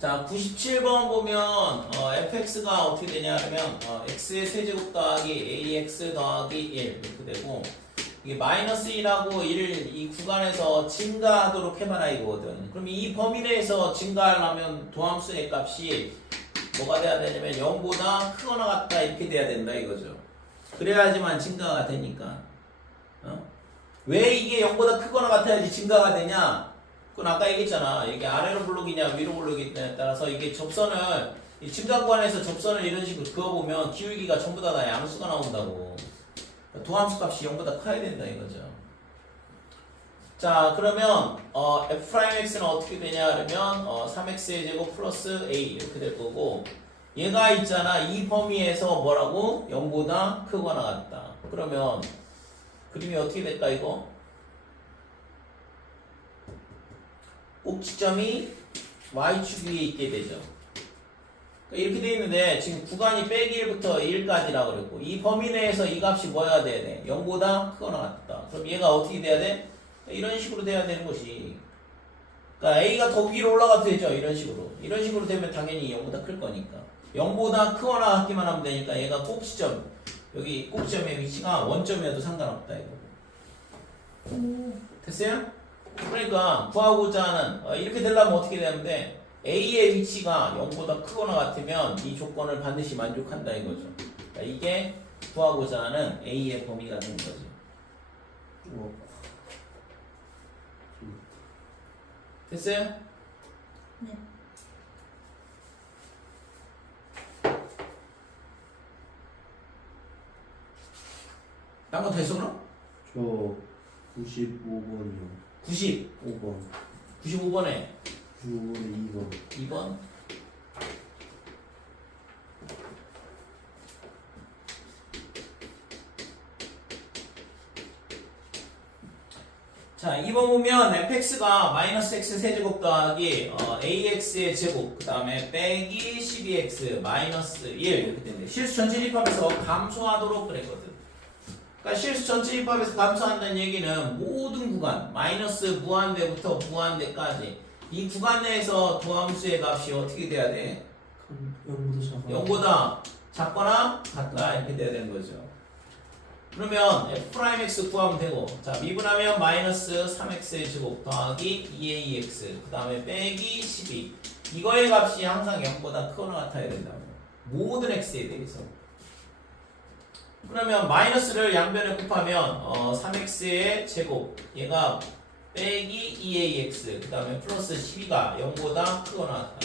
자, 97번 보면 fx가 어떻게 되냐 하면 x의 세제곱 더하기 ax 더하기 1 이렇게 되고 이게 마이너스 1하고 1을 이 구간에서 증가하도록 해봐라 이거거든. 그럼 이 범위 내에서 증가하려면 도함수의 값이 뭐가 돼야 되냐면 0보다 크거나 같다 이렇게 돼야 된다 이거죠. 그래야지만 증가가 되니까. 왜 이게 0보다 크거나 같아야지 증가가 되냐? 그건 아까 얘기했잖아. 이게 아래로 블록이냐 위로 블록이냐에 따라서 이게 접선을 이 증가 구간에서 접선을 이런 식으로 그어보면 기울기가 전부 다 양수가 나온다고. 도함수 값이 0보다 커야 된다 이거죠. 자, 그러면 f'x는 어떻게 되냐 그러면 3x의 제곱 플러스 a 이렇게 될 거고 얘가 있잖아. 이 범위에서 뭐라고? 0보다 크거나 같다. 그러면 그림이 어떻게 될까 이거? 꼭지점이 y축 위에 있게 되죠. 이렇게 되어 있는데 지금 구간이 빼기 1부터 1까지라고 그랬고 이 범위 내에서 이 값이 뭐야 돼야 돼? 0보다 크거나 같다. 그럼 얘가 어떻게 돼야 돼? 이런 식으로 돼야 되는 것이. 그러니까 a가 더 위로 올라가도 되죠. 이런 식으로. 이런 식으로 되면 당연히 0보다 클 거니까. 0보다 크거나 같기만 하면 되니까 얘가 꼭지점 여기 꼭지점의 위치가 원점이어도 상관없다 이거. 됐어요? 그러니까 구하고자 하는 이렇게 되려면 어떻게 되는데 A의 위치가 0보다 크거나 같으면 이 조건을 반드시 만족한다 이거죠. 그러니까 이게 구하고자 하는 A의 범위가 되는 거죠. 됐어요? 네. 딴 거 됐어 그럼? 저 95번이요. 95번. 5번. 95번에 95번에 2번. 2번. 자, 2번 보면 fx가 마이너스 x 세제곱 더하기 ax의 제곱 그 다음에 빼기 12x 마이너스 1 이렇게 되는데 실수 전체 집합에서 감소하도록 그랬거든. 그러니까 실수 전체 집합에서 감소한다는 얘기는 모든 구간 마이너스 무한대부터 무한대까지 이 구간 내에서 도함수의 값이 어떻게 돼야 돼? 0보다 작거나 같다 이렇게 돼야 되는 거죠. 그러면 f'x 구하면 되고 자 미분하면 마이너스 3x의 제곱 더하기 2ax 그 다음에 빼기 12 이거의 값이 항상 0보다 크거나 같아야 된다고 모든 x에 대해서. 그러면 마이너스를 양변에 곱하면 3x의 제곱 얘가 빼기 2ax 그 다음에 플러스 12가 0보다 크거나 같다.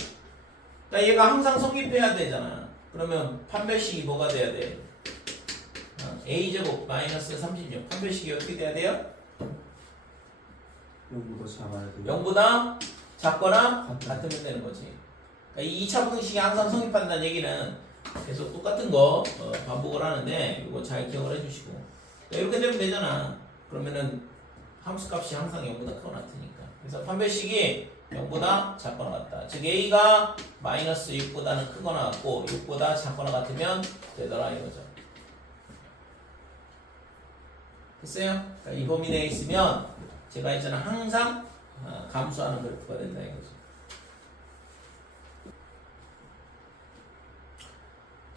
그러니까 얘가 항상 성립해야 되잖아. 그러면 판별식이 뭐가 돼야 돼? a제곱 마이너스 36 판별식이 어떻게 돼야 돼요? 0보다 작아야 돼요. 0보다 작거나 같으면 되는 거지. 그러니까 이 2차 분식이 항상 성립한다는 얘기는 계속 똑같은 거 반복을 하는데 이거 잘 기억을 해주시고 이렇게 되면 되잖아. 그러면은 함수값이 항상 0보다 크거나 같으니까. 그래서 판별식이 0보다 작거나 같다. 즉 a가 마이너스 6보다는 크거나 같고 6보다 작거나 같으면 되더라 이거죠. 됐어요? 그러니까 이 범위 내에 있으면 제가 있잖아 항상 감소하는 그래프가 된다 이거죠.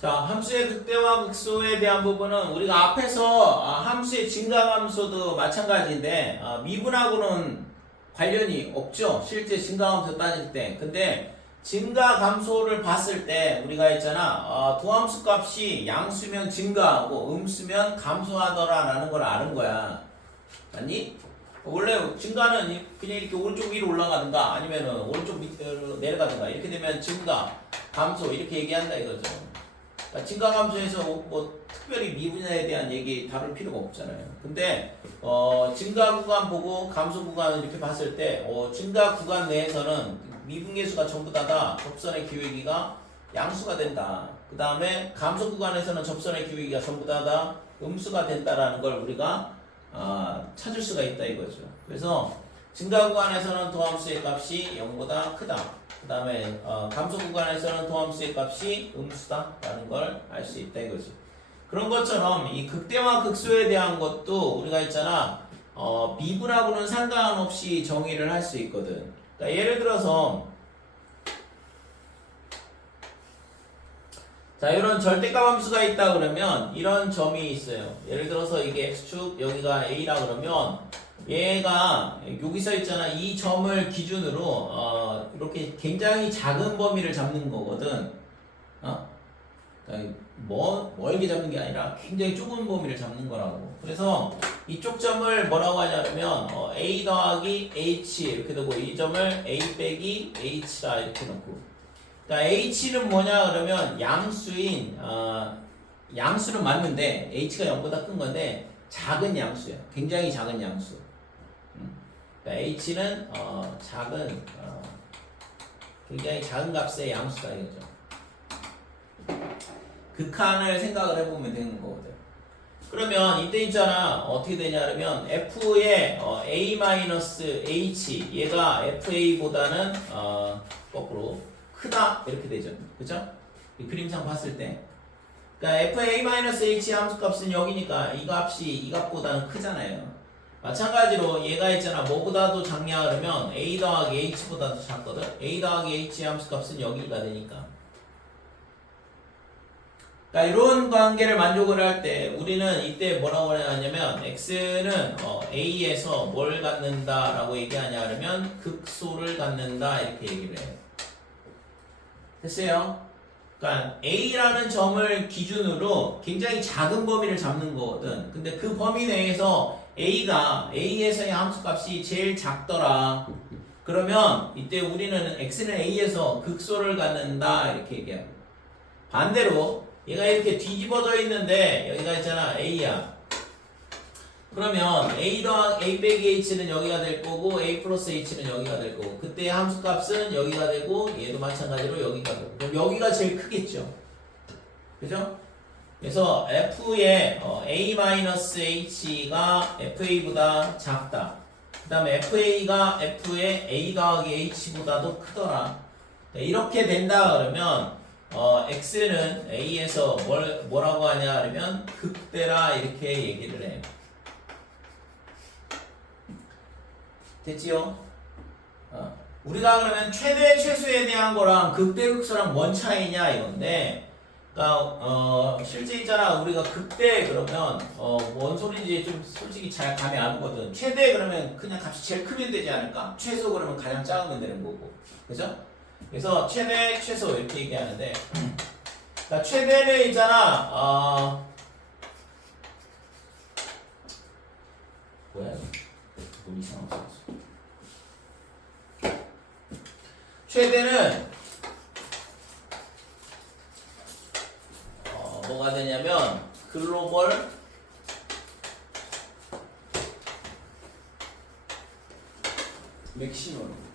자, 함수의 극대화 극소에 대한 부분은 우리가 앞에서 함수의 증가함수도 마찬가지인데 미분하고는 관련이 없죠. 실제 증가함수 따질 때. 근데 증가감소를 봤을 때 우리가 했잖아 도함수 값이 양수면 증가하고 음수면 감소하더라라는 걸 아는 거야. 맞니? 원래 증가는 그냥 이렇게 오른쪽 위로 올라가든가 아니면은 오른쪽 밑으로 내려가든가 이렇게 되면 증가, 감소 이렇게 얘기한다 이거죠. 그러니까 증가감소에서 뭐 특별히 미분야에 대한 얘기 다룰 필요가 없잖아요. 근데 증가 구간 보고 감소 구간을 이렇게 봤을 때 증가 구간 내에서는 미분계수가 전부 다다 접선의 기울기가 양수가 된다. 그 다음에 감소 구간에서는 접선의 기울기가 전부 다다 음수가 된다라는 걸 우리가 찾을 수가 있다 이거죠. 그래서 증가 구간에서는 도함수의 값이 0보다 크다. 그 다음에 감소 구간에서는 도함수의 값이 음수다라는 걸 알 수 있다 이거지. 그런 것처럼 이 극대화 극소에 대한 것도 우리가 있잖아 미분하고는 상관없이 정의를 할 수 있거든. 그러니까 예를 들어서 자, 이런 절대값 함수가 있다 그러면 이런 점이 있어요. 예를 들어서 이게 x축, 여기가 a라 그러면 얘가 여기 써 있잖아. 이 점을 기준으로 이렇게 굉장히 작은 범위를 잡는 거거든. 그러니까 멀게 잡는 게 아니라 굉장히 좁은 범위를 잡는 거라고. 그래서 이쪽 점을 뭐라고 하냐면 a 더하기 h 이렇게 되고 이 점을 a 빼기 h라 이렇게 놓고. 그러니까 h는 뭐냐 그러면 양수인 양수는 맞는데 h가 0보다 큰 건데 작은 양수야. 굉장히 작은 양수. 그러니까 h는 굉장히 작은 값의 양수다 이거죠. 극한을 생각을 해보면 되는 거거든. 그러면 이때 있잖아. 어떻게 되냐 그러면 f의 a-h 얘가 fa보다는 거꾸로 크다 이렇게 되죠. 그죠? 이 그림상 봤을 때 그러니까 fa-h 함수값은 여기니까 이 값이 이 값보다는 크잖아요. 마찬가지로 얘가 있잖아. 뭐보다도 작냐 그러면 a 더하기 h보다도 작거든. a 더하기 h 함수값은 여기가 되니까. 그러니까 이런 관계를 만족을 할 때 우리는 이때 뭐라고 하냐면 x는 a에서 뭘 갖는다 라고 얘기하냐 그러면 극소를 갖는다 이렇게 얘기를 해요. 됐어요? 그러니까 a라는 점을 기준으로 굉장히 작은 범위를 잡는 거거든. 근데 그 범위 내에서 a에서의 함수값이 제일 작더라. 그러면 이때 우리는 x는 a에서 극소를 갖는다 이렇게 얘기해요. 반대로 얘가 이렇게 뒤집어져 있는데 여기가 있잖아 a야. 그러면 a 빼기 h는 여기가 될 거고 a 플러스 h는 여기가 될 거고 그때 함수값은 여기가 되고 얘도 마찬가지로 여기가 되고 그럼 여기가 제일 크겠죠. 그죠? 그래서 f의 a-h가 fa보다 작다. 그 다음에 fa가 f의 a 더하기 h보다도 크더라. 이렇게 된다 그러면 x는 a에서 뭐라고 하냐 그러면 극대라 이렇게 얘기를 해. 됐지요? 우리가 그러면 최대 최소에 대한 거랑 극대 극소랑 뭔 차이냐 이건데 그러니까 실제 있잖아. 우리가 극대 그러면 뭔 소리인지 좀 솔직히 잘 감이 안 오거든. 최대 그러면 그냥 값이 제일 크면 되지 않을까? 최소 그러면 가장 작으면 되는 거고. 그죠? 그래서 최대, 최소 이렇게 얘기하는데 그러니까 최대는 있잖아 뭐야 이거 너무 이상한 거 썼어. 최대는 뭐가 되냐면 글로벌 맥시멈.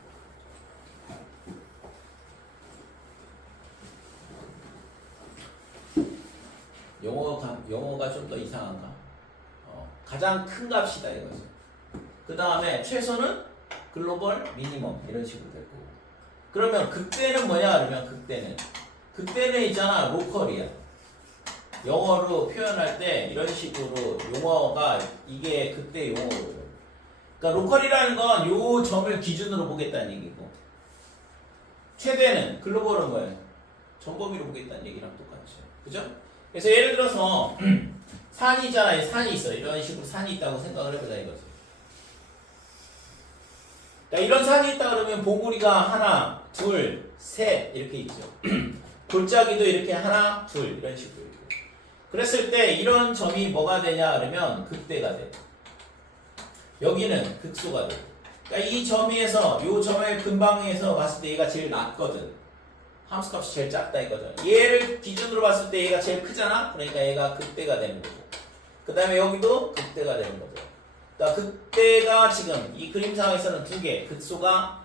영어가 좀 더 이상한가? 가장 큰 값이다 이거죠. 그 다음에 최소는 글로벌 미니멈 이런 식으로 될 거고. 그러면 극대는 뭐냐 그러면 극대는 있잖아 로컬이야. 영어로 표현할 때 이런 식으로 용어가 이게 극대 용어로. 그러니까 로컬이라는 건 요 점을 기준으로 보겠다는 얘기고 최대는 글로벌은 뭐예요? 전 범위로 보겠다는 얘기랑 똑같죠. 그죠? 그래서 예를 들어서 산이잖아. 산이 있어. 이런 식으로 산이 있다고 생각을 해보자 이거지. 그러니까 이런 산이 있다 그러면 봉우리가 하나, 둘, 셋 이렇게 있죠. 골짜기도 이렇게 하나, 둘 이런 식으로 이렇게. 그랬을 때 이런 점이 뭐가 되냐 그러면 극대가 돼. 여기는 극소가 돼. 그러니까 이 점에서 이 점의 근방에서 봤을 때 얘가 제일 낮거든. 함수값이 제일 작다 이거죠. 얘를 기준으로 봤을 때 얘가 제일 크잖아. 그러니까 얘가 극대가 되는 거고. 그 다음에 여기도 극대가 되는 거죠. 그러니까 극대가 지금 이 그림상에서는 2개, 극대가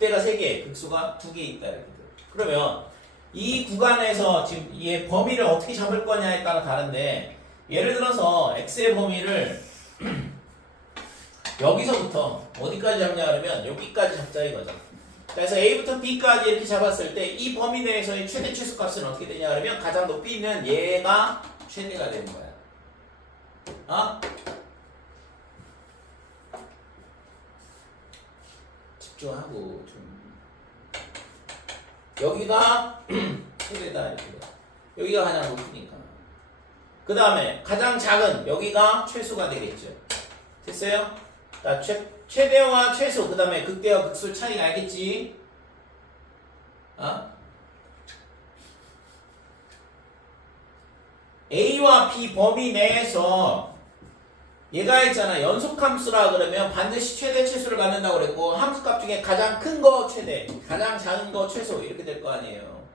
3개, 극소가 2개 있다 이렇게 돼요. 그러면 이 구간에서 지금 얘 범위를 어떻게 잡을 거냐에 따라 다른데 예를 들어서 x의 범위를 여기서부터 어디까지 잡냐 그러면 여기까지 잡자 이거죠. 그래서 a부터 b까지 이렇게 잡았을 때 이 범위 내에서의 최대 최소값은 어떻게 되냐 그러면 가장 높이 있는 얘가 최대가 되는 거야. 집중하고 좀 여기가 최대다 이렇게 돼. 여기가 가장 높으니까. 그 다음에 가장 작은 여기가 최소가 되겠죠. 됐어요? 자, 최대와 최소, 그 다음에 극대와 극소 차이 알겠지? A와 B 범위 내에서 얘가 있잖아. 연속함수라 그러면 반드시 최대 최소를 갖는다고 그랬고, 함수값 중에 가장 큰 거 최대, 가장 작은 거 최소 이렇게 될 거 아니에요.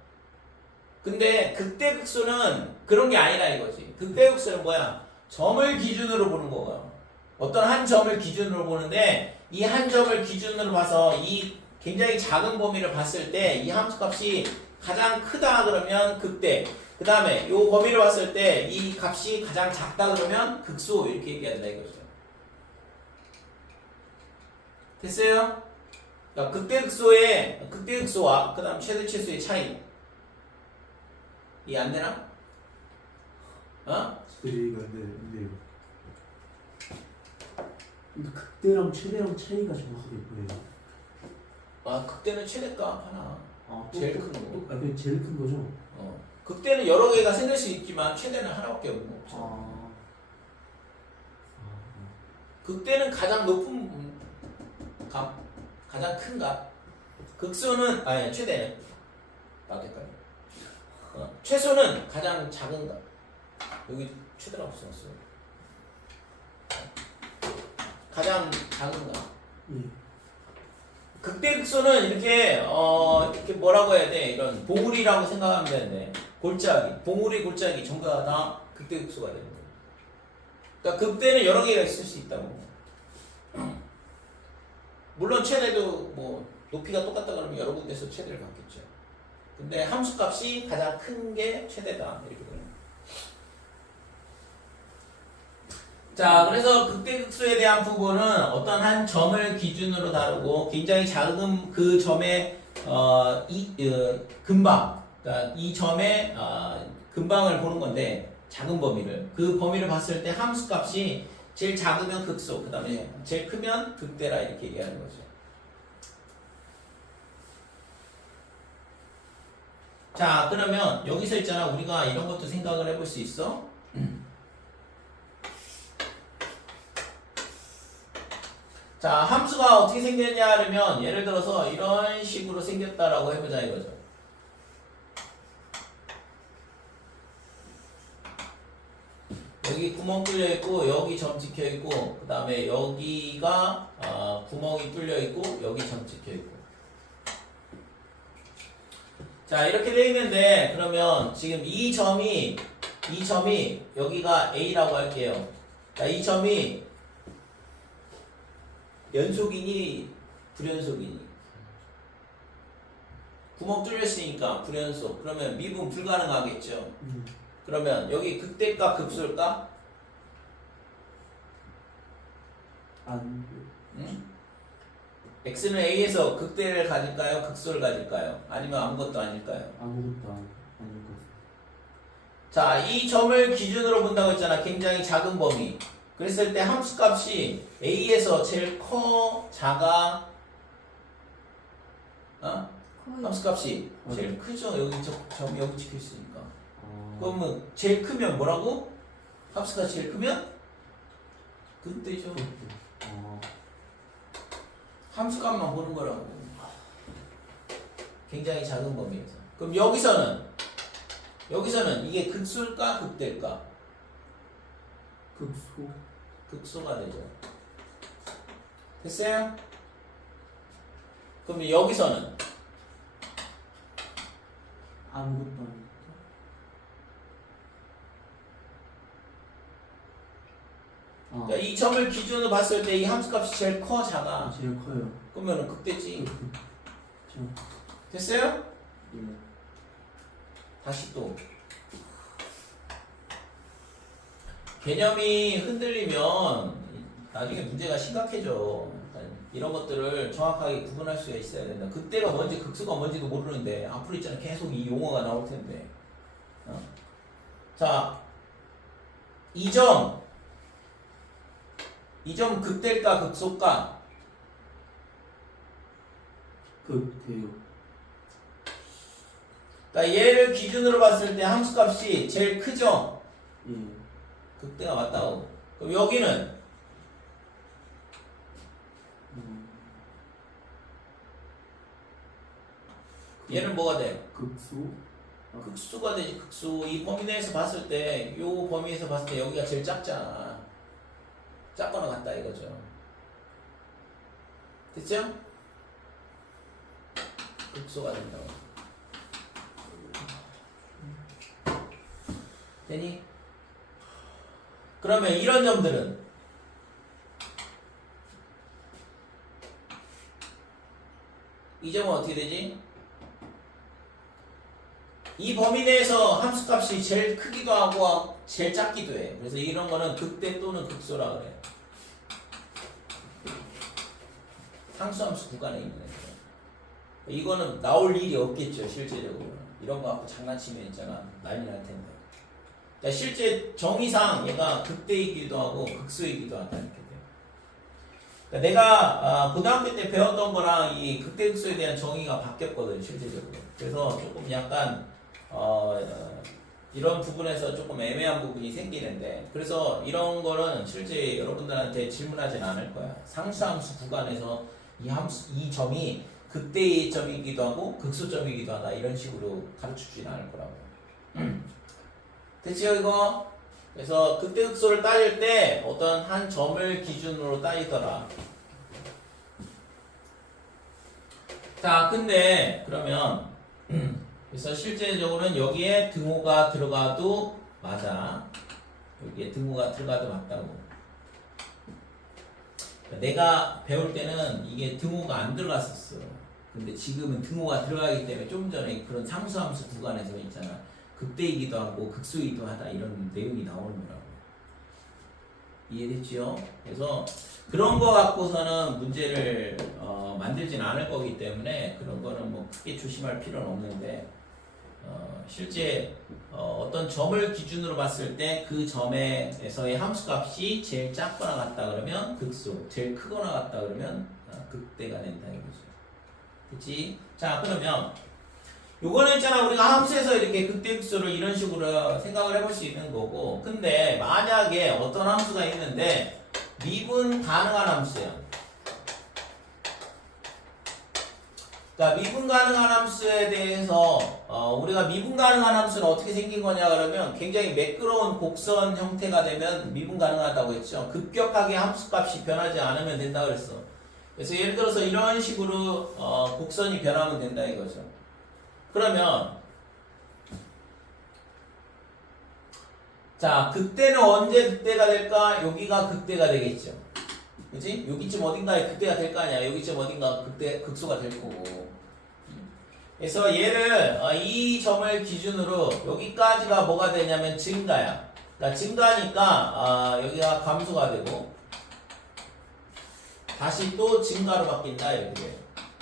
근데 극대극소는 그런 게 아니라 이거지. 극대극소는 뭐야? 점을 기준으로 보는 거야. 어떤 한 점을 기준으로 보는데, 이 한 점을 기준으로 봐서 이 굉장히 작은 범위를 봤을 때 이 함수값이 가장 크다 그러면 극대, 그 다음에 이 범위를 봤을 때 이 값이 가장 작다 그러면 극소 이렇게 얘기한다 이거죠. 됐어요? 그러니까 극대극소와 그 다음 최대 최소의 차이 이해 안 되나? 이해가 안 돼요. 그러니까 극대랑 최대랑 차이가 정확하게 뭐예요? 극대는 최대값 하나. 제일 큰 거. 그게 제일 큰 거죠? 극대는 여러 개가 생길 수 있지만 최대는 하나밖에 없는 거죠. 극대는 가장 높은 값, 가장 큰 값. 극소는 최대는 맞을까요? 최소는 가장 작은 값. 여기 최대라고 써놨어요. 가장 작은 값. 극대극소는 이렇게 이렇게 뭐라고 해야 돼? 이런 봉우리라고 생각하면 되는데, 골짜기, 봉우리 골짜기 전부 다 극대극소가 되는 거예요. 그러니까 극대는 여러 개가 있을 수 있다고. 물론 최대도 뭐 높이가 똑같다 그러면 여러 군데서 최대를 갖겠죠. 근데 함수값이 가장 큰 게 최대다 이렇게 되는 거예요. 자, 그래서 극대극소에 대한 부분은 어떤 한 점을 기준으로 다루고 굉장히 작은 그 점의 근방, 그러니까 이 점의 근방을 보는 건데, 작은 범위를, 그 범위를 봤을 때 함수값이 제일 작으면 극소, 그 다음에 제일 크면 극대라 이렇게 얘기하는 거죠. 자, 그러면 여기서 있잖아, 우리가 이런 것도 생각을 해볼 수 있어. 자, 함수가 어떻게 생겼냐 하면, 예를 들어서 이런 식으로 생겼다라고 해보자 이거죠. 여기 구멍 뚫려 있고 여기 점 찍혀 있고, 그 다음에 여기가 구멍이 뚫려 있고 여기 점 찍혀 있고. 자, 이렇게 돼 있는데, 그러면 지금 이 점이 여기가 A라고 할게요. 자, 이 점이 연속이니 불연속이니? 구멍 뚫렸으니까 불연속. 그러면 미분 불가능하겠죠. 그러면 여기 극대일까 극소일까? 안 응? x는 a에서 극대를 가질까요? 극소를 가질까요? 아니면 아무것도 아닐까요? 아무것도 아닐 것 같아요. 자, 이 점을 기준으로 본다고 했잖아. 굉장히 작은 범위. 그랬을 때 함수값이 a에서 제일 커, 작아? 함수값이 제일 크죠. 여기 점이 여기 찍혀 있으니까. 그러면 제일 크면 뭐라고? 함수가 제일 크면 극대죠. 함수값만 보는 거라고. 굉장히 작은 범위에서. 그럼 여기서는 이게 극소일까 극대일까? 극소가 되죠. 됐어요? 그럼 여기서는 아무것도 아니고. 자, 이 점을 기준으로 봤을 때 이 함수값이 제일 커, 작아? 제일 커요. 그러면 극대지. 그렇죠. 됐어요? 예. 다시 또 개념이 흔들리면 나중에 문제가 심각해져. 이런 것들을 정확하게 구분할 수가 있어야 된다. 극대가 뭔지 극소가 뭔지도 모르는데 앞으로 있잖아, 계속 이 용어가 나올 텐데. 자, 이 점 극대일까 극소일까? 극대요. 그러니까 얘를 기준으로 봤을 때 함수값이 제일 크죠? 예. 극대가 맞다고. 그럼 여기는 얘는 뭐가 돼? 극소. 극수가 되지. 극수. 이 범위 내에서 봤을 때, 요 범위에서 봤을 때 여기가 제일 작잖아. 작거나 같다 이거죠. 됐죠? 극소가 된다고. 되니? 그러면 이런 점들은 이 점은 어떻게 되지? 이 범위 내에서 함수값이 제일 크기도 하고 제일 작기도 해. 그래서 이런 거는 극대 또는 극소라 그래. 상수함수 구간에 있는 애들. 이거는 나올 일이 없겠죠, 실제적으로. 이런 거 갖고 장난치면 있잖아. 난리 날 텐데. 그러니까 실제 정의상 얘가 극대이기도 하고 극소이기도 하다 이렇게 돼요. 그러니까 내가 고등학교 때 배웠던 거랑 이 극대 극소에 대한 정의가 바뀌었거든, 실제적으로. 그래서 조금 약간 이런 부분에서 조금 애매한 부분이 생기는데, 그래서 이런 거는 실제 여러분들한테 질문하진 않을 거야. 상수함수 구간에서 이 점이 극대의 점이기도 하고 극소점이기도 하다 이런 식으로 가르쳐주진 않을 거라고. 됐지요 이거? 그래서 극대 극소를 따질 때 어떤 한 점을 기준으로 따지더라. 자, 근데 그러면 그래서 실제적으로는 여기에 등호가 들어가도 맞아. 여기에 등호가 들어가도 맞다고. 내가 배울 때는 이게 등호가 안 들어갔었어. 근데 지금은 등호가 들어가기 때문에 좀 전에 그런 상수함수 구간에서 있잖아. 극대이기도 하고 극소이기도 하다 이런 내용이 나오는 거라고. 이해됐지요? 그래서 그런 거 갖고서는 문제를 만들진 않을 거기 때문에 그런 거는 뭐 크게 조심할 필요는 없는데, 실제 어떤 점을 기준으로 봤을 때 그 점에서의 함수값이 제일 작거나 같다 그러면 극소, 제일 크거나 같다 그러면 극대가 된다 이거죠. 그치? 자, 그러면 요거는 있잖아, 우리가 함수에서 이렇게 극대 극소를 이런 식으로 생각을 해볼 수 있는 거고, 근데 만약에 어떤 함수가 있는데 미분 가능한 함수야. 그러니까 미분 가능한 함수에 대해서 우리가 미분 가능한 함수는 어떻게 생긴 거냐 그러면 굉장히 매끄러운 곡선 형태가 되면 미분 가능하다고 했죠. 급격하게 함수값이 변하지 않으면 된다 그랬어. 그래서 예를 들어서 이런 식으로 곡선이 변하면 된다 이거죠. 그러면 자, 극대는 언제 극대가 될까? 여기가 극대가 되겠죠. 그치? 여기쯤 어딘가에 극대가 될 거 아니야. 여기쯤 어딘가 극소가 될 거고. 그래서 얘를 이 점을 기준으로 여기까지가 뭐가 되냐면 증가야. 그러니까 증가니까 여기가 감소가 되고 다시 또 증가로 바뀐다 이렇게 돼요.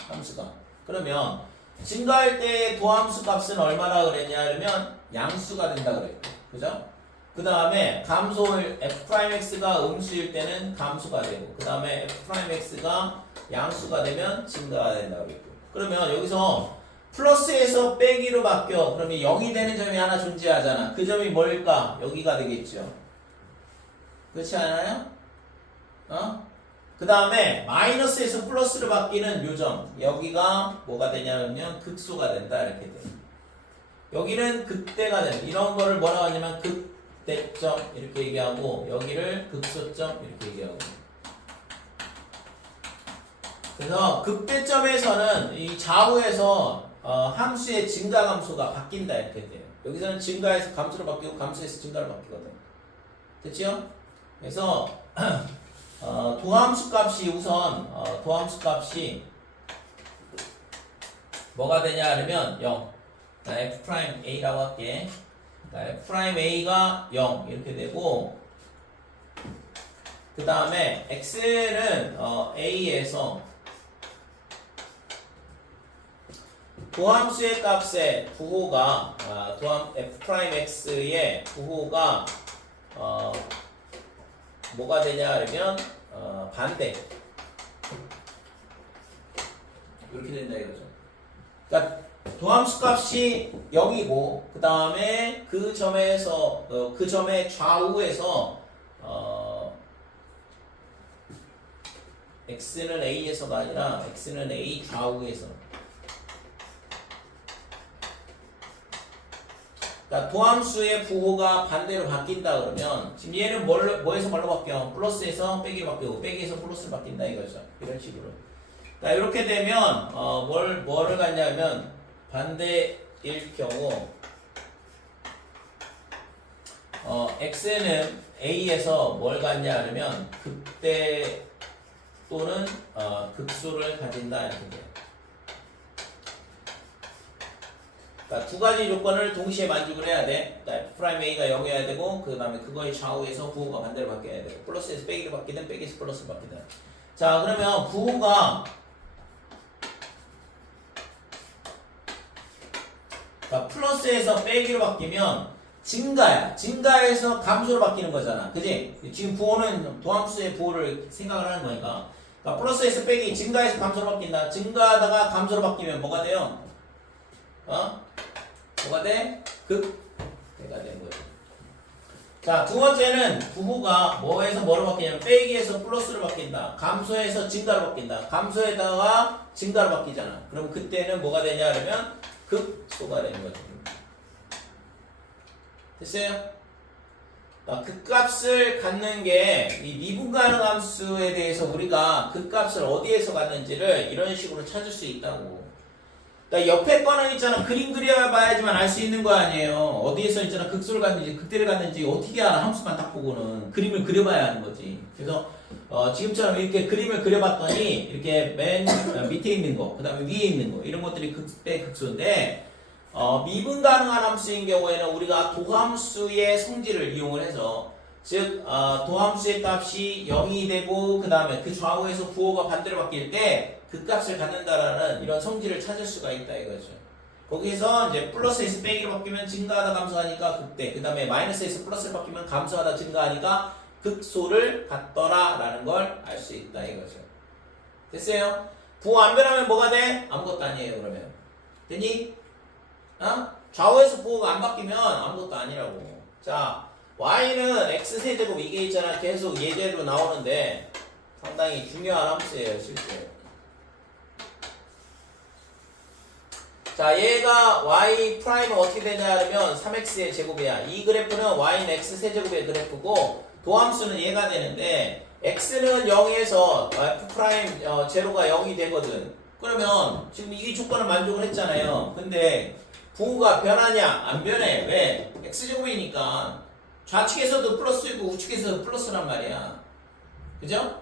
함수가. 그러면 증가할 때 도함수 값은 얼마나 그랬냐 그러면 양수가 된다 그랬고, 그죠? 그 다음에 감소일 f'x가 음수일 때는 감수가 되고, 그 다음에 f'x가 양수가 되면 증가가 된다 그랬고. 그러면 여기서 플러스에서 빼기로 바뀌어. 그러면 0이 되는 점이 하나 존재하잖아. 그 점이 뭘까? 여기가 되겠죠. 그렇지 않아요? 그 다음에 마이너스에서 플러스로 바뀌는 요점, 여기가 뭐가 되냐면 극소가 된다 이렇게 돼. 여기는 극대가 된다. 이런 거를 뭐라고 하냐면 극대점 이렇게 얘기하고, 여기를 극소점 이렇게 얘기하고. 그래서 극대점에서는 이 좌우에서 함수의 증가 감소가 바뀐다 이렇게 돼요. 여기서는 증가에서 감소로 바뀌고 감소에서 증가로 바뀌거든. 됐죠? 그래서 도함수 값이 우선 도함수 값이 뭐가 되냐 하면 0. f'a라고 할게. f'a가 0 이렇게 되고, 그 다음에 x는 a에서 도함수의 값의 부호가 f'x의 부호가 뭐가 되냐 하면 반대 이렇게 된다 이거죠. 그러니까 도함수 값이 0이고 그 다음에 그 점에서 그 점의 좌우에서 x는 a에서가 아니라 x는 a 좌우에서. 그러니까 도함수의 부호가 반대로 바뀐다 그러면 지금 얘는 뭐에서 뭘로 바뀌어? 플러스에서 빼기로 바뀌고 빼기에서 플러스로 바뀐다 이거죠. 이런 식으로. 그러니까 이렇게 되면 뭐를 갖냐면 반대일 경우 x는 a에서 뭘 갖냐 하면 극대 또는 극소를 가진다 이렇게 돼요. 그러니까 두 가지 조건을 동시에 만족을 해야 돼. 그러니까 F'A가 0이어야 되고 그 다음에 그거의 좌우에서 부호가 반대로 바뀌어야 되고 플러스에서 빼기로 바뀌든 빼기에서 플러스로 바뀌든. 자 그러면 부호가 그러니까 플러스에서 빼기로 바뀌면 증가야. 증가해서 감소로 바뀌는 거잖아. 그지? 지금 부호는 도함수의 부호를 생각을 하는 거니까. 그러니까 플러스에서 빼기 증가해서 감소로 바뀐다. 증가하다가 감소로 바뀌면 뭐가 돼요? 뭐가 돼? 극대가 되는 거죠. 자, 두 번째는 부호가 뭐에서 뭐로 바뀌냐면 빼기에서 플러스로 바뀐다. 감소해서 증가로 바뀐다. 감소에다가 증가로 바뀌잖아. 그럼 그때는 뭐가 되냐 그러면 극소가 되는 거죠. 됐어요? 극값을 갖는 게 이 미분 가능 함수에 대해서 우리가 극값을 어디에서 갖는지를 이런 식으로 찾을 수 있다고. 그러니까 옆에 거는 있잖아. 그림 그려봐야지만 알 수 있는 거 아니에요. 어디에서 있잖아. 극소를 갖는지 극대를 갖는지 어떻게 알아. 함수만 딱 보고는 그림을 그려봐야 하는 거지. 그래서 지금처럼 이렇게 그림을 그려봤더니 이렇게 맨 밑에 있는 거, 그 다음에 위에 있는 거 이런 것들이 극대 극소인데 미분 가능한 함수인 경우에는 우리가 도함수의 성질을 이용을 해서 즉 도함수의 값이 0이 되고 그 다음에 그 좌우에서 부호가 반대로 바뀔 때 그 값을 갖는다라는 이런 성질을 찾을 수가 있다 이거죠. 거기서 이제 플러스에서 빼기로 바뀌면 증가하다 감소하니까 극대, 그 다음에 마이너스에서 플러스로 바뀌면 감소하다 증가하니까 극소를 갖더라 라는 걸 알 수 있다 이거죠. 됐어요? 부호 안 변하면 뭐가 돼? 아무것도 아니에요. 그러면 됐니? 좌우에서 부호가 안 바뀌면 아무것도 아니라고. 자, y는 x세제곱 이게 있잖아. 계속 예제로 나오는데 상당히 중요한 함수예요 실제. 자, 얘가 y 프라임은 어떻게 되냐 하면 3x의 제곱이야. 이 그래프는 y는 x세제곱의 그래프고 도함수는 얘가 되는데 x는 0에서 f 프라임 제로가 0이 되거든. 그러면 지금 이 조건을 만족을 했잖아요. 근데 부호가 변하냐? 안 변해. 왜? x제곱이니까 좌측에서도 플러스이고 우측에서도 플러스란 말이야. 그죠?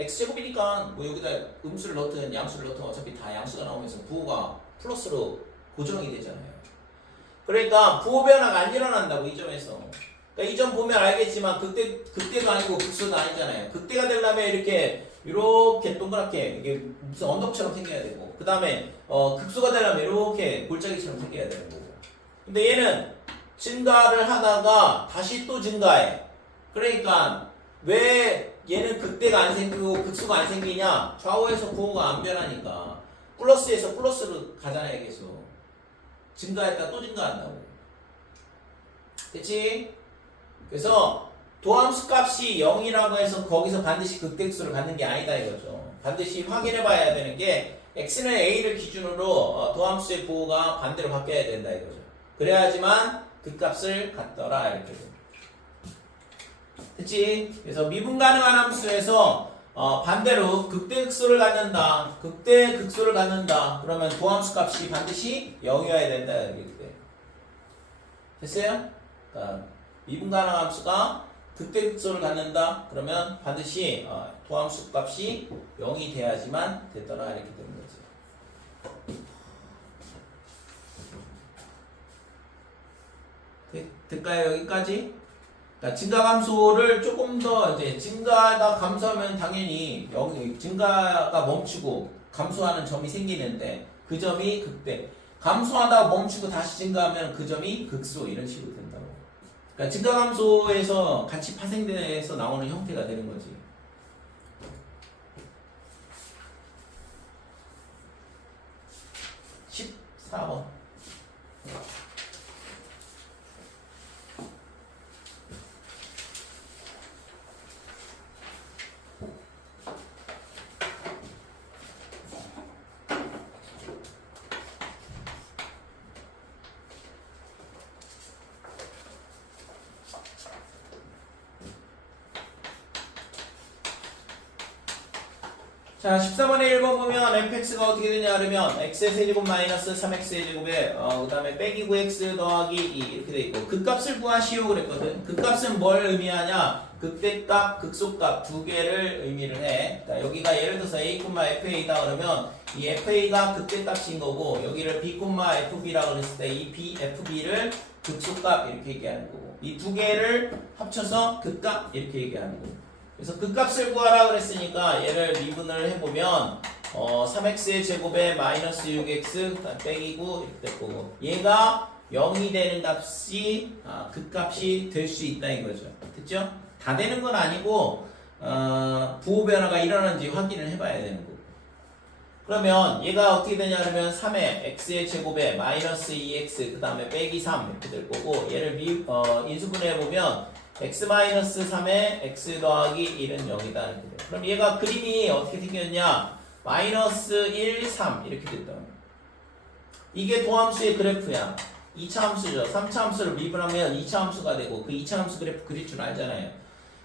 x제곱이니까 뭐 여기다 음수를 넣든 양수를 넣든 어차피 다 양수가 나오면서 부호가 플러스로 고정이 되잖아요. 그러니까 부호 변화가 안 일어난다고 이 점에서. 그러니까 이 점 보면 알겠지만 극대도 아니고 극소도 아니잖아요. 극대가 되려면 이렇게 동그랗게 이게 무슨 언덕처럼 생겨야 되고 그 다음에 극소가 되려면 이렇게 골짜기처럼 생겨야 되는 거고. 근데 얘는 증가를 하다가 다시 또 증가해. 그러니까 왜 얘는 극대가 안 생기고 극소가 안 생기냐? 좌우에서 부호가 안 변하니까 플러스에서 플러스로 가잖아요. 계속 증가했다 또 증가한다고. 됐지? 그래서 도함수 값이 0이라고 해서 거기서 반드시 극대극소를 갖는 게 아니다 이거죠. 반드시 확인해 봐야 되는 게 x는 a를 기준으로 도함수의 부호가 반대로 바뀌어야 된다 이거죠. 그래야지만 그 값을 갖더라 이렇게 됩니다. 됐지? 그래서 미분 가능한 함수에서 반대로 극대극소를 갖는다. 극대극소를 갖는다. 그러면 도함수 값이 반드시 0이어야 된다 이렇게 돼. 됐어요? 그러니까 미분 가능한 함수가 극대극소를 갖는다. 그러면 반드시 도함수 값이 0이 돼야지만 됐더라 이렇게 되는 거지. 될까요? 여기까지? 그러니까 증가감소를 조금 더 이제 증가하다 감소하면 당연히 여기 증가가 멈추고 감소하는 점이 생기는데 그 점이 극대. 감소하다 멈추고 다시 증가하면 그 점이 극소 이런 식으로 된다고. 그러니까 증가감소에서 같이 파생돼서 나오는 형태가 되는 거지. 4번. 자, 14번에 1번 보면 fx가 어떻게 되냐 그러면 x의 세제곱 마이너스 3x의 제곱에 그 다음에 빼기 9x 더하기 2 이렇게 돼 있고 극값을 구하시오 그랬거든. 극값은 뭘 의미하냐? 극대값, 극소값 두 개를 의미를 해. 자, 여기가 예를 들어서 a, fa다 그러면 이 fa가 극대값인 거고 여기를 b, fb라고 그랬을 때 이 fb를 극소값 이렇게 얘기하는 거고 이 두 개를 합쳐서 극값 이렇게 얘기하는 거고 그래서 극값을 구하라 그랬으니까 얘를 미분을 해보면 3x의 제곱에 마이너스 6x 빼기 9 이렇게 될 거고 얘가 0이 되는 값이 극값이 될 수 있다 이거죠. 됐죠? 다 되는 건 아니고 부호 변화가 일어나는지 확인을 해봐야 되는 거고 그러면 얘가 어떻게 되냐 그러면 3의 x의 제곱에 마이너스 2x 그 다음에 빼기 3 이렇게 될 거고 얘를 인수분해해보면 x-3에 x 더하기 1은 0이다 이렇게 돼. 그럼 얘가 그림이 어떻게 생겼냐? 마이너스 1, 3 이렇게 됐다. 이게 도함수의 그래프야. 2차 함수죠. 3차 함수를 미분하면 2차 함수가 되고 그 2차 함수 그래프 그릴 줄 알잖아요.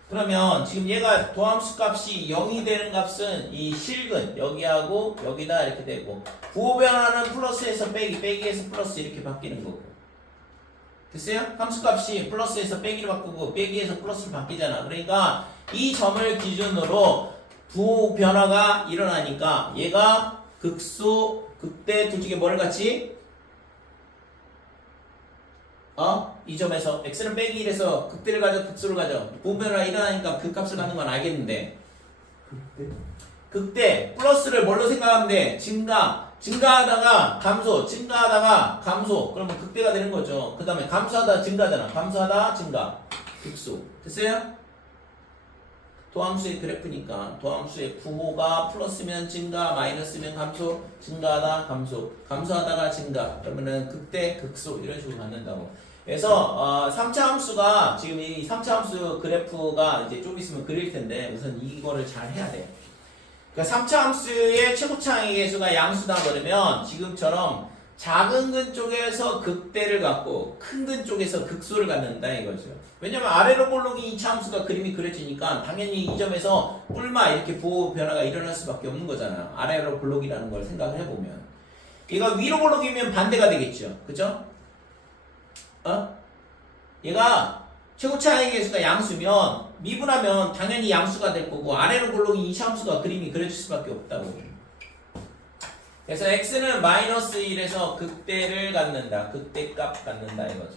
그러면 지금 얘가 도함수 값이 0이 되는 값은 이 실근 여기하고 여기다 이렇게 되고 부호 변화는 플러스에서 빼기, 빼기에서 플러스 이렇게 바뀌는 거고 됐어요? 함수값이 플러스에서 빼기를 바꾸고 빼기에서 플러스를 바뀌잖아. 그러니까 이 점을 기준으로 부호 변화가 일어나니까 얘가 극소, 극대 둘 중에 뭐를 갖지? 이 점에서 x는 빼기 1에서 극대를 가져 극소를 가져 부호 변화가 일어나니까 그 값을 갖는 건 알겠는데 극대 플러스를 뭘로 생각하면 돼? 증가하다가 감소, 증가하다가 감소. 그러면 극대가 되는 거죠. 그 다음에 감소하다 증가잖아. 감소하다 증가, 극소. 됐어요? 도함수의 그래프니까 도함수의 부호가 플러스면 증가, 마이너스면 감소, 증가하다 감소, 감소하다가 증가. 그러면은 극대, 극소 이런 식으로 갖는다고. 그래서 3차 함수가 지금 이 3차 함수 그래프가 이제 좀 있으면 그릴 텐데 우선 이거를 잘 해야 돼. 그러니까 3차 함수의 최고차항의 계수가 양수다 그러면 지금처럼 작은 근 쪽에서 극대를 갖고 큰 근 쪽에서 극소를 갖는다 이거죠. 왜냐면 아래로 볼록이 2차 함수가 그림이 그려지니까 당연히 이 점에서 뿔마 이렇게 부호 변화가 일어날 수밖에 없는 거잖아. 아래로 볼록이라는 걸 생각을 해보면 얘가 위로 볼록이면 반대가 되겠죠. 그죠? 얘가 최고차항의 계수가 양수면 미분하면 당연히 양수가 될 거고 아래로 볼록이 2차 함수가 그림이 그려질 수밖에 없다고. 그래서 x는 마이너스 1에서 극대를 갖는다. 극대값 갖는다 이거죠.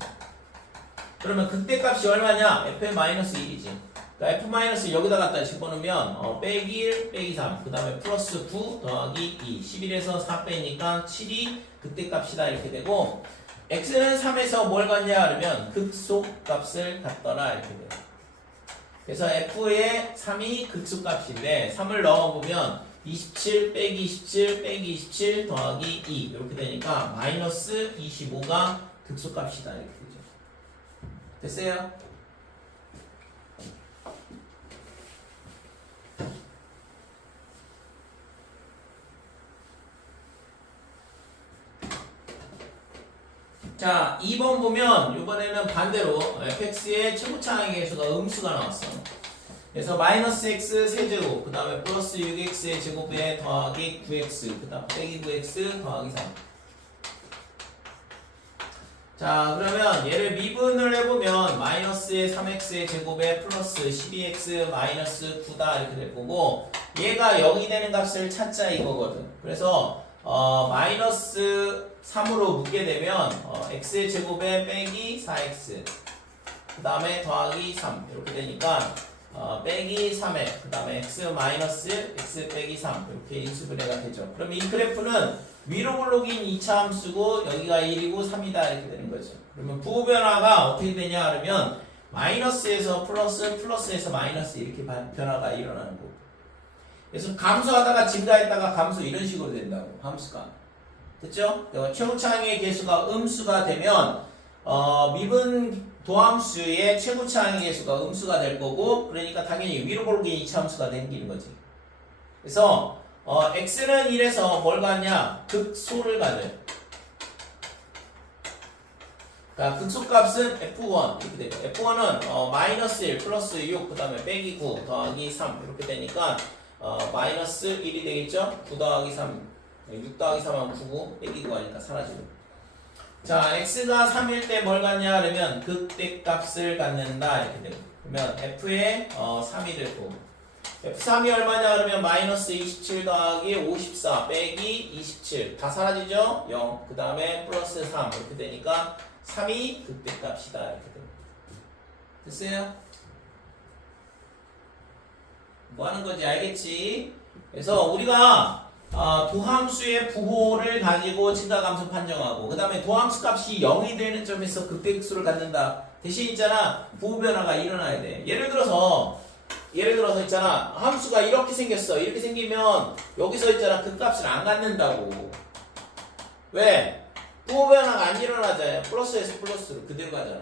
그러면 극대값이 얼마냐? f의 마이너스 1이지. 그러니까 f 마이너스 여기다 갖다 집어넣으면 빼기 1, 빼기 3, 그 다음에 플러스 9 더하기 2, 11에서 4 빼니까 7이 극대값이다 이렇게 되고 x는 3에서 뭘 갖냐 그러면 극소값을 갖더라 이렇게 돼요. 그래서 f의 3이 극소값인데 3을 넣어보면 27 빼기 27 빼기 27 더하기 2 이렇게 되니까 마이너스 25가 극소값이다 이렇게 되죠. 됐어요? 자, 2번 보면 이번에는 반대로 fx의 최고차항의 계수가 음수가 나왔어. 그래서 마이너스 x 세제곱 그 다음에 플러스 6x의 제곱에 더하기 9x 그 다음 빼기 9x 더하기 3. 자, 그러면 얘를 미분을 해보면 마이너스의 3x의 제곱에 플러스 12x 마이너스 9다 이렇게 될 거고 얘가 0이 되는 값을 찾자 이거거든. 그래서 마이너스 3으로 묶게 되면 x의 제곱에 빼기 4x 그 다음에 더하기 3 이렇게 되니까 빼기 3에 그 다음에 x 마이너스 x 빼기 3 이렇게 인수분해가 되죠. 그럼 이 그래프는 위로 볼록인 2차 함수고 여기가 1이고 3이다 이렇게 되는 거죠. 그러면 부호 변화가 어떻게 되냐 그러면 마이너스에서 플러스 플러스에서 마이너스 이렇게 변화가 일어나는 거고 그래서 감소하다가 증가했다가 감소 이런 식으로 된다고 함수가. 됐죠? 최고차항의 개수가 음수가 되면 미분 도함수의 최고차항의 개수가 음수가 될 거고, 그러니까 당연히 위로 볼긴 이차함수가 생기는 거지. 그래서 x는 1에서 뭘 갖냐? 극소를 가져요. 자, 극소값은 f1 이렇게 되고, f1은 마이너스 1 플러스 6 그 다음에 빼기 9 더하기 3 이렇게 되니까 마이너스 1이 되겠죠? 9 더하기 3 6 더하기 3하면 9고 빼기 9 하니까 사라지고. 자, x가 3일 때 뭘 갖냐 그러면 극대값을 갖는다 이렇게 되고, 그러면 f에 3이 되고, f3이 얼마냐 그러면 마이너스 27 더하기 54 빼기 27 다 사라지죠? 0 그 다음에 플러스 3 이렇게 되니까 3이 극대값이다 이렇게 됩니다. 됐어요? 뭐 하는 건지 알겠지? 그래서 우리가 도함수의 부호를 가지고 증가감수 판정하고, 그 다음에 도함수 값이 0이 되는 점에서 극대극수를 갖는다. 대신 있잖아, 부호 변화가 일어나야 돼. 예를 들어서 있잖아, 함수가 이렇게 생겼어. 이렇게 생기면 여기서 있잖아, 극값을 안 갖는다고. 왜? 부호 변화가 안 일어나잖아요. 플러스에서 플러스로 그대로 가잖아.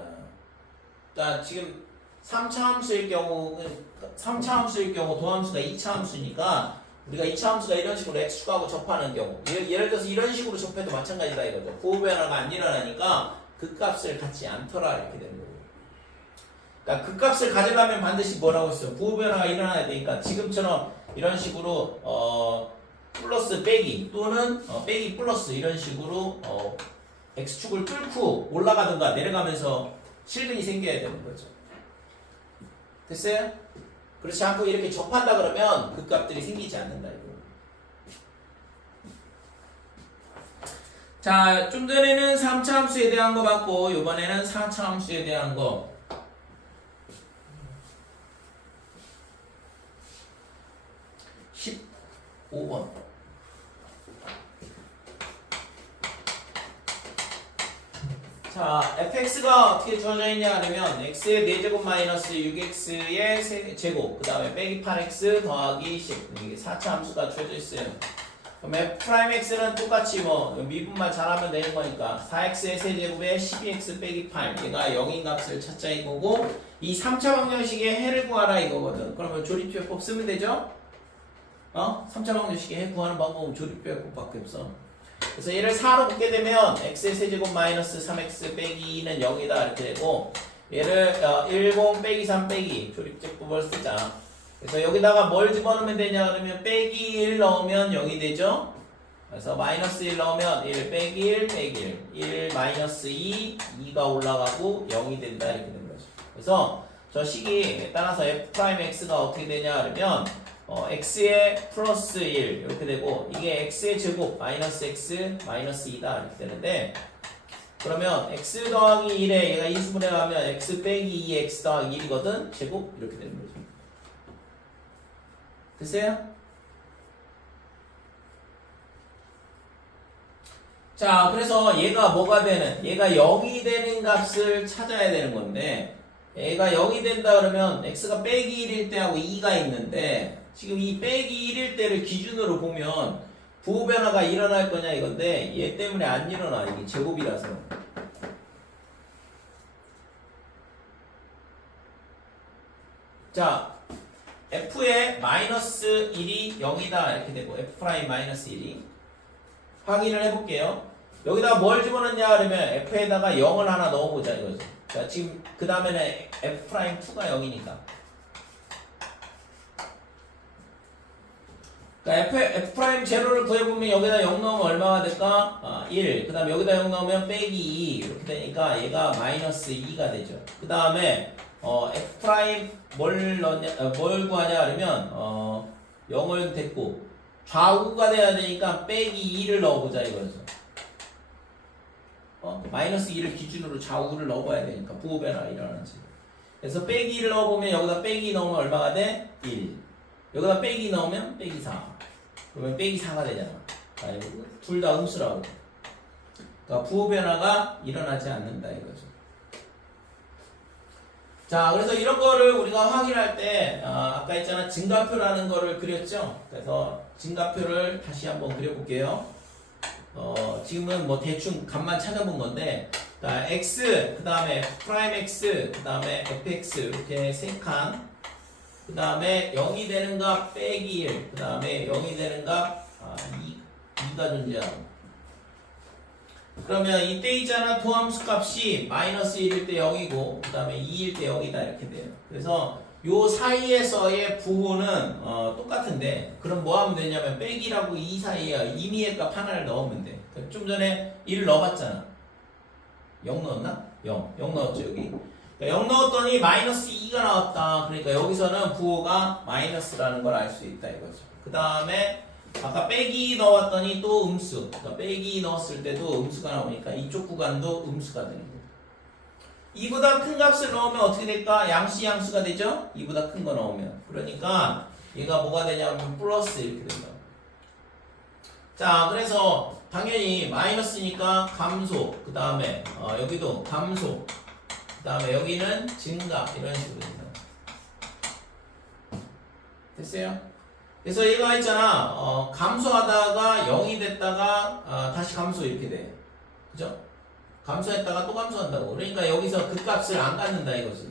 자, 지금 3차 함수일 경우 도함수가 2차 함수니까 우리가 2차 함수가 이런 식으로 x축하고 접하는 경우, 예를 들어서 이런 식으로 접해도 마찬가지다 이거죠. 부호 변화가 안 일어나니까 극값을 갖지 않더라 이렇게 되는 거고. 그러니까 극값을 가져가면 반드시 뭐라고 했어요? 부호 변화가 일어나야 되니까 지금처럼 이런 식으로 플러스 빼기 또는 빼기 플러스 이런 식으로 x축을 뚫고 올라가든가 내려가면서 실근이 생겨야 되는 거죠. 됐어요? 그렇지 않고 이렇게 접한다 그러면 극값들이 생기지 않는다 이거. 자, 좀 전에는 3차 함수에 대한 거 봤고, 이번에는 4차 함수에 대한 거. (15번) 자, fx가 어떻게 주어져 있냐 하면 x의 4제곱 마이너스 6x의 제곱 그 다음에 빼기 8x 더하기 10 이게 4차 함수가 주어져 있어요. 그럼 f'x는 똑같이 뭐 미분만 잘하면 되는 거니까 4x의 세제곱에 12x 빼기 8 얘가 0인 값을 찾자 이거고, 이 3차 방정식의 해를 구하라 이거거든. 그러면 조립표법 쓰면 되죠? 3차 방정식의 해 구하는 방법은 조립표법밖에 없어. 그래서 얘를 4로 묶게 되면 x의 세제곱 마이너스 3x 빼기는 0이다 이렇게 되고, 얘를 10 빼기 3 빼기 조립제법을 쓰자. 그래서 여기다가 뭘 집어넣으면 되냐 그러면 빼기 1 넣으면 0이 되죠. 그래서 마이너스 1 넣으면 1 빼기 1 빼기 1 마이너스 2 2가 올라가고 0이 된다 이렇게 되는 거죠. 그래서 저 식이 따라서 f'x가 어떻게 되냐 그러면 x의 플러스 1 이렇게 되고, 이게 x의 제곱 마이너스 x 마이너스 2다 이렇게 되는데, 그러면 x 더하기 1에 얘가 인수분해 하면 x 빼기 2에 x 더하기 1이거든. 제곱 이렇게 되는 거죠. 됐어요? 자, 그래서 얘가 뭐가 되는, 얘가 0이 되는 값을 찾아야 되는 건데, 얘가 0이 된다 그러면 x가 빼기 1일 때하고 2가 있는데, 지금 이 빼기 1일 때를 기준으로 보면 부호 변화가 일어날 거냐 이건데, 얘 때문에 안 일어나. 이게 제곱이라서. 자, f의 마이너스 1이 0이다 이렇게 되고, f 프라임 마이너스 1이 확인을 해볼게요. 여기다가 뭘 집어넣냐 그러면 f에다가 0을 하나 넣어보자 이거죠. 자, 지금 그 다음에는 f 프라임 2가 0이니까. 그러니까 f 프라임 제로를 구해보면 여기다 0 넣으면 얼마가 될까? 1. 그 다음에 여기다 0 넣으면 빼기 2 이렇게 되니까 얘가 마이너스 2가 되죠. 그 다음에 f 프라임 뭘 구하냐 그러면 0을 됐고 좌우가 돼야 되니까 빼기 2를 넣어보자 이거죠. 마이너스 2를 기준으로 좌우를 넣어봐야 되니까 부호 변화가 일어나지. 그래서 빼기 1을 넣어보면 여기다 빼기 2 넣으면 얼마가 돼? 1. 여기다 빼기 넣으면 빼기 4. 그러면 빼기 4가 되잖아. 둘 다 음수라고. 그러니까 부호 변화가 일어나지 않는다 이거죠. 자, 그래서 이런 거를 우리가 확인할 때 아까 했잖아, 증가표라는 거를 그렸죠. 그래서 증가표를 다시 한번 그려볼게요. 지금은 뭐 대충 값만 찾아본 건데, 자, x, 그 다음에 프라임 x, 그 다음에 fx 이렇게 세 칸, 그 다음에 0이 되는 값 빼기 1, 그 다음에 0이 되는 값 2가 존재하고. 그러면 이때 있잖아, 도함수 값이 마이너스 1일 때 0이고, 그 다음에 2일 때 0이다 이렇게 돼요. 그래서 요 사이에서의 부호는 똑같은데, 그럼 뭐 하면 되냐면 빼기라고 이 사이에 임의의 값 하나를 넣으면 돼. 좀 전에 1을 넣어봤잖아. 0 넣었나? 0 넣었죠 여기. 0 넣었더니 마이너스 2가 나왔다. 그러니까 여기서는 부호가 마이너스라는 걸 알 수 있다 이거죠. 그 다음에 아까 빼기 넣었더니 또 음수. 그러니까 빼기 넣었을 때도 음수가 나오니까 이쪽 구간도 음수가 되는 거예요. 2보다 큰 값을 넣으면 어떻게 될까? 양수 양수가 되죠? 2보다 큰 거 넣으면. 그러니까 얘가 뭐가 되냐면 플러스 이렇게 된다. 자, 그래서 당연히 마이너스니까 감소. 그 다음에 여기도 감소. 그 다음에 여기는 증가. 이런 식으로 된다. 됐어요? 그래서 얘가 있잖아. 감소하다가 0이 됐다가 다시 감소 이렇게 돼. 그죠? 감소했다가 또 감소한다고. 그러니까 여기서 그 값을 안 갖는다 이거지.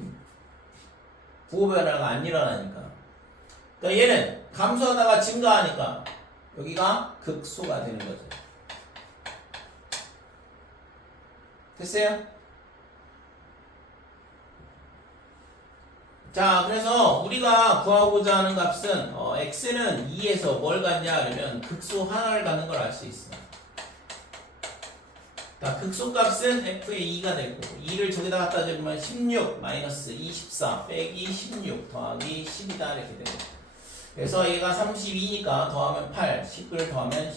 부호 변화가 안 일어나니까. 그러니까 얘는 감소하다가 증가하니까 여기가 극소가 되는 거죠. 됐어요? 자, 그래서 우리가 구하고자 하는 값은 x는 2에서 뭘 갖냐 하면 극소 하나를 갖는 걸 알 수 있어. 자, 극소값은 f의 2가 될 거고 2를 저기다 갖다 대면 16 마이너스 24 빼기 16 더하기 10이다 이렇게 되고, 그래서 얘가 32니까 더하면 8 10을 더하면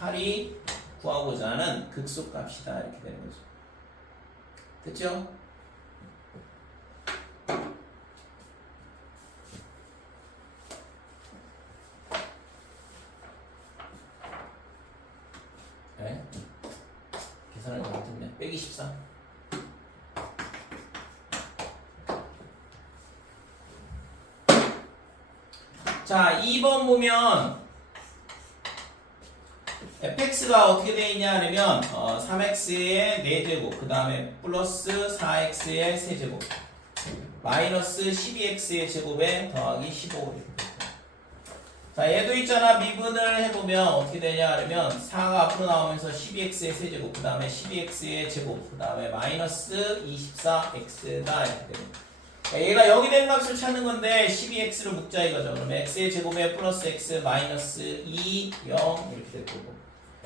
18이 구하고자 하는 극소값이다 이렇게 되는 거죠. 됐죠? 네? 계산을 잘못했네. 빼기 14. 자, 2번 보면 fx가 어떻게 되어 있냐 하면 3x의 4제곱, 그 다음에 플러스 4x의 세제곱, 마이너스 12x의 제곱에 더하기 15 이렇게 돼요. 자, 얘도 있잖아. 미분을 해보면 어떻게 되냐 하면 4가 앞으로 나오면서 12x의 세제곱, 그 다음에 12x의 제곱, 그 다음에 마이너스 24x가 이렇게 돼요. 얘가 여기 된 값을 찾는 건데 12x를 묶자 이거죠. 그러면 x의 제곱에 플러스 x 마이너스 2, 0 이렇게 될 거고.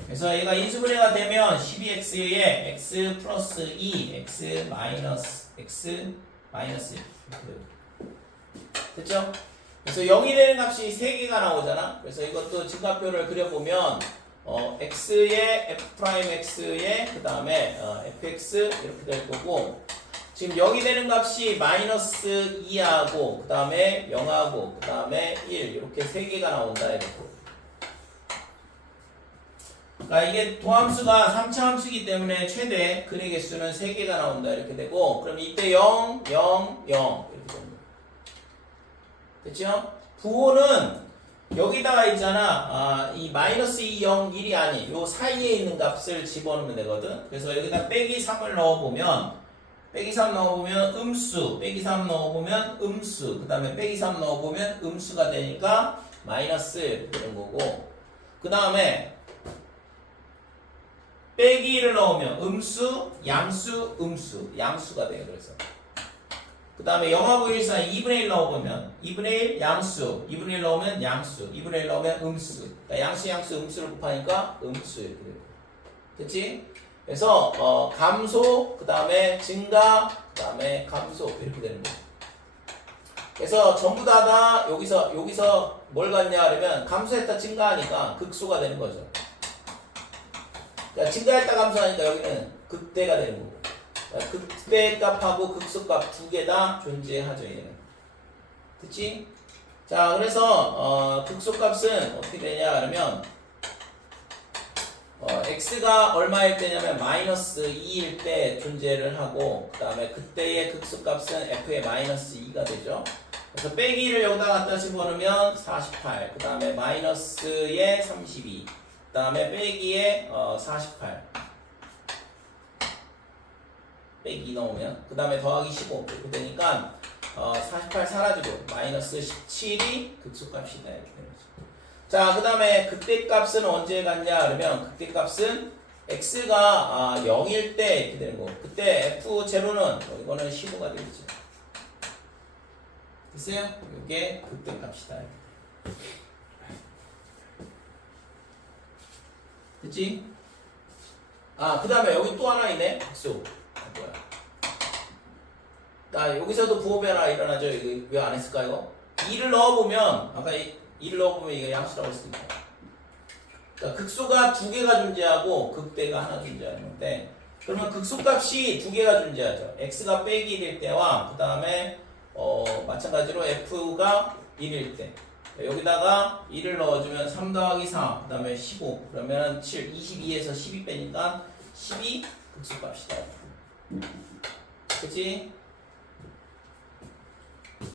그래서 얘가 인수분해가 되면 12x에 x 플러스 2, x 마이너스 이렇게 돼요. 됐죠? 그래서 0이 되는 값이 3개가 나오잖아. 그래서 이것도 증가표를 그려보면 x에 f'x에 그 다음에 fx 이렇게 될 거고, 지금 0이 되는 값이 마이너스 2하고 그 다음에 0하고 그 다음에 1 이렇게 3개가 나온다 이렇게. 그러니까 이게 도함수가 3차 함수이기 때문에 최대 근의 개수는 3개가 나온다 이렇게 되고, 그럼 이때 0, 0, 0 이렇게 됩니다. 됐죠? 부호는 여기다가 있잖아. 이 마이너스 2, 0, 1이 아닌 요 사이에 있는 값을 집어넣으면 되거든. 그래서 여기다 빼기 3을 넣어보면 빼기 3 넣어보면 음수, 빼기 3 넣어보면 음수, 그 다음에 빼기 3 넣어보면 음수가 되니까 마이너스 되는 거고, 그 다음에 빼기 1을 넣으면 음수, 양수, 음수, 양수가 돼요. 그래서 그 다음에 0하고 1 사이 2분의 1 넣어보면 2분의 1 양수, 2분의 1 넣으면 양수, 2분의 1 넣으면 음수. 그러니까 양수, 양수, 음수를 곱하니까 음수 이렇게 돼요. 됐지? 그래서 감소, 그 다음에 증가, 그 다음에 감소 이렇게 되는 거예요. 그래서 전부 다 여기서 뭘 갖냐 하면 감소했다 증가하니까 극소가 되는 거죠. 그러니까 증가했다 감소하니까 여기는 극대가 되는 거고, 그러니까 극대 값하고 극소 값 두 개 다 존재하죠 얘는. 됐지? 자, 그래서 극소 값은 어떻게 되냐 하면 x가 얼마일 때냐면 마이너스 2일 때 존재를 하고, 그 다음에 그때의 극소값은 f의 마이너스 2가 되죠. 그래서 빼기를 여기다 갖다 집어넣으면 48, 그 다음에 마이너스의 32, 그 다음에 빼기에 48 빼기 2 넣으면 그 다음에 더하기 15 이렇게 되니까 48 사라지고 마이너스 17이 극소값이다 이렇게 되는 거죠. 자, 그 다음에 극대값은 언제 갔냐 그러면 극대값은 x가 0일 때 이렇게 되는 거고 그때 f0는 이거는 15가 되겠죠. 됐어요? 이게 극대값이다. 됐지? 그 다음에 여기 또 하나 있네. 박수. 뭐야? 나 여기서도 부호변화 일어나죠. 이거 왜 안 했을까 이거? 2를 넣어보면 아까 2를 넣어보면 이거 양수라고 할 수 있다. 그러니까 극소가 2개가 존재하고 극대가 하나 존재하는데 그러면 극소값이 2개가 존재하죠. x가 빼기 될 때와 그 다음에 마찬가지로 f가 1일 때 여기다가 1을 넣어주면 3 더하기 4 그 다음에 15 그러면 7 22에서 12 빼니까 12 극소값이다. 그치?